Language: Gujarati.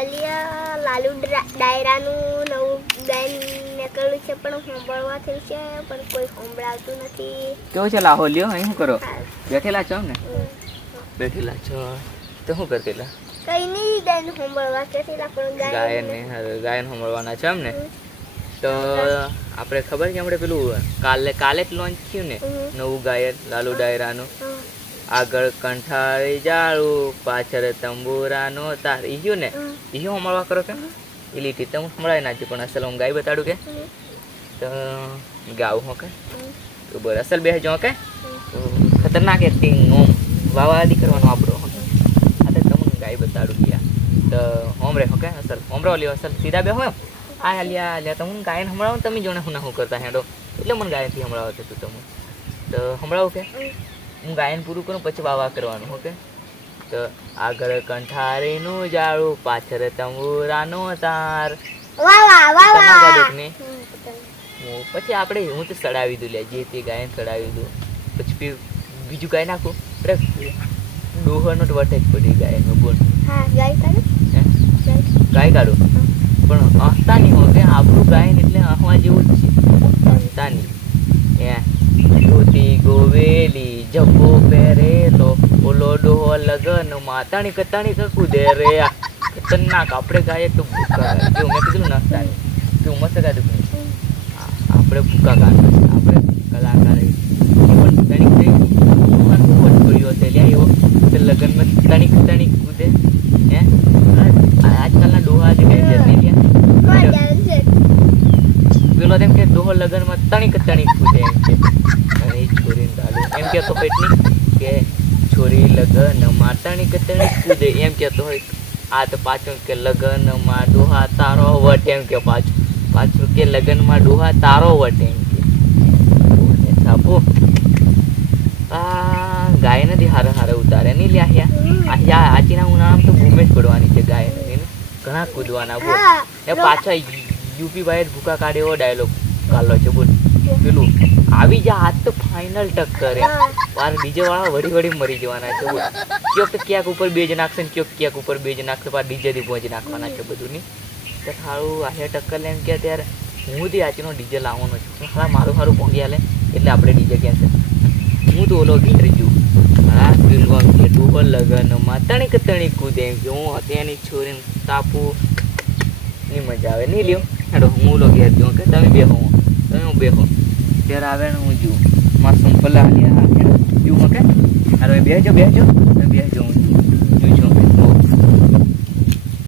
અલિયા લાલુ ડાયરાનું નવું ગાયન નીકળ્યું છે પણ સાંભળવા થયું છે પણ કોઈ સંભળાવતું નથી. કેવો છે લાહો લ્યો અહીં શું કરો? હા. બેઠેલા છો ને? બેઠેલા છો તો શું કરતેલા? કઈ નહીં ગાયન સાંભળવા કહેલા પણ ગાયન સાંભળવાના છે એમ ને? તો આપણે ખબર છે આપણે પેલું કાલે જ લોન્ચ થયું ને નવું ગાયન લાલુ ડાયરાનું. આગળ કંઠાળી જાળું પાછળ તંબુરાનો તાર ઈયો ને ઈયો હમણાં કરો કે એ લીટી તો હું સંભળાવી નાખી પણ અસલ હું ગાઈ બતાડું કે તો ગાવું હો કે તો બર અસલ બે જો કે તો ખતરનાક એક્ટિંગ ઓમ વાવાદી કરવાનો આપણો આ તો તમને ગાઈ બતાડું ગયા તો હોમ રે હો કે અસલ હોમરો લ્યો અસલ સીધા બે હો આ લ્યા લ્યા તો હું ગાયન સંભળાવું તમે જોને હું ના હું કરતા હેડો એટલે મને ગાયનથી સંભળાવો તું તમે તો સંભળાવું કે હું ગાયન પૂરું કરું પછી વાવા કરવાનું ઓકે તો આગળ કંઠારીનું જાળું પાછળ તંબુરાનો તાર પછી આપણે હું તો ચડાવી દઉં લે જે તે ગાયન ચડાવી દઉં પછી બીજું ગાય નાખું ડોહરનો તો વટે જ પડી ગાયનો બોલ ગાય કાઢું પણ હસતા નહીં હો કે આપણું ગાયન એટલે હસવા જેવું જ છે હસતા નહીં ધોતી ગોવેલી જબ્બો પહેરેલો ઓલો ડોહો લગન માતાણી કતાણી કુદે રે ખતરનાક આપણે ગાય તો ભૂકા જો મેં કીધું નસતા નહીં તું મસ્ત ગાધું આપણે ભૂકા ગાય આપણે કલાકાર તણીક પડ્યો છે લ્યા એવો લગનમાં તણીક તણીક કૂદે હે આજકાલના ડોહા જે પેલો તેમ કે ડોહો લગનમાં તણીક તણીક કૂદે એમ છે છોરીને ગાલું એમ કહેતો હોય એટલી કે છોરી લગનમાં તણીક તણીક કૂદે એમ કહેતો હોય આ તો પાછું કે લગનમાં ડોહા તારો વટ એમ કે પાછું કે લગનમાં ડોહા તારો વટ એમ કે છાપો આ ગાય નથી હારે ઉતારે નહીં લ્યા આચીના ઉનાળામાં તો ભૂમે જ પડવાની છે ગાય ઘણા કૂદવાના બોલ એ પાછા યુપી ભાઈ ભૂકા કાઢે એવો ડાયલોગ કાઢલો છે બોલ પેલું આવી જા આજ તો ફાઇનલ ટક્કર એમ વાર ડીજે વાળા વળી મરી જવાના છે બોલ ક્યાંક ઉપર બેજ નાખશે ને ક્યાંક ઉપર બેજ નાખશે પાર ડીજેથી પહોંચી નાખવાના છે બધું નહીં તો સારું આહે ટક્કર લે એમ કે ત્યારે હું થી આચીનો ડીજે લાવવાનો છું હા મારું પહોંચી હાલે એટલે આપણે ડીજે ક્યાં છે હું તો ઓલો ઘેર જઉં હા પેલું કે ડૂબો લગનમાં તણીક કૂદે એમ કે હું ત્યાંની છોરીને તાપું ની મજા આવે નહીં લ્યો હેડો હું ઓલો ઘેર જઉં કે તમે બેહો હું બેહો ત્યારે આવે ને હું જઉં મારા સંપલા જુઓ કે અરે બેસજો હું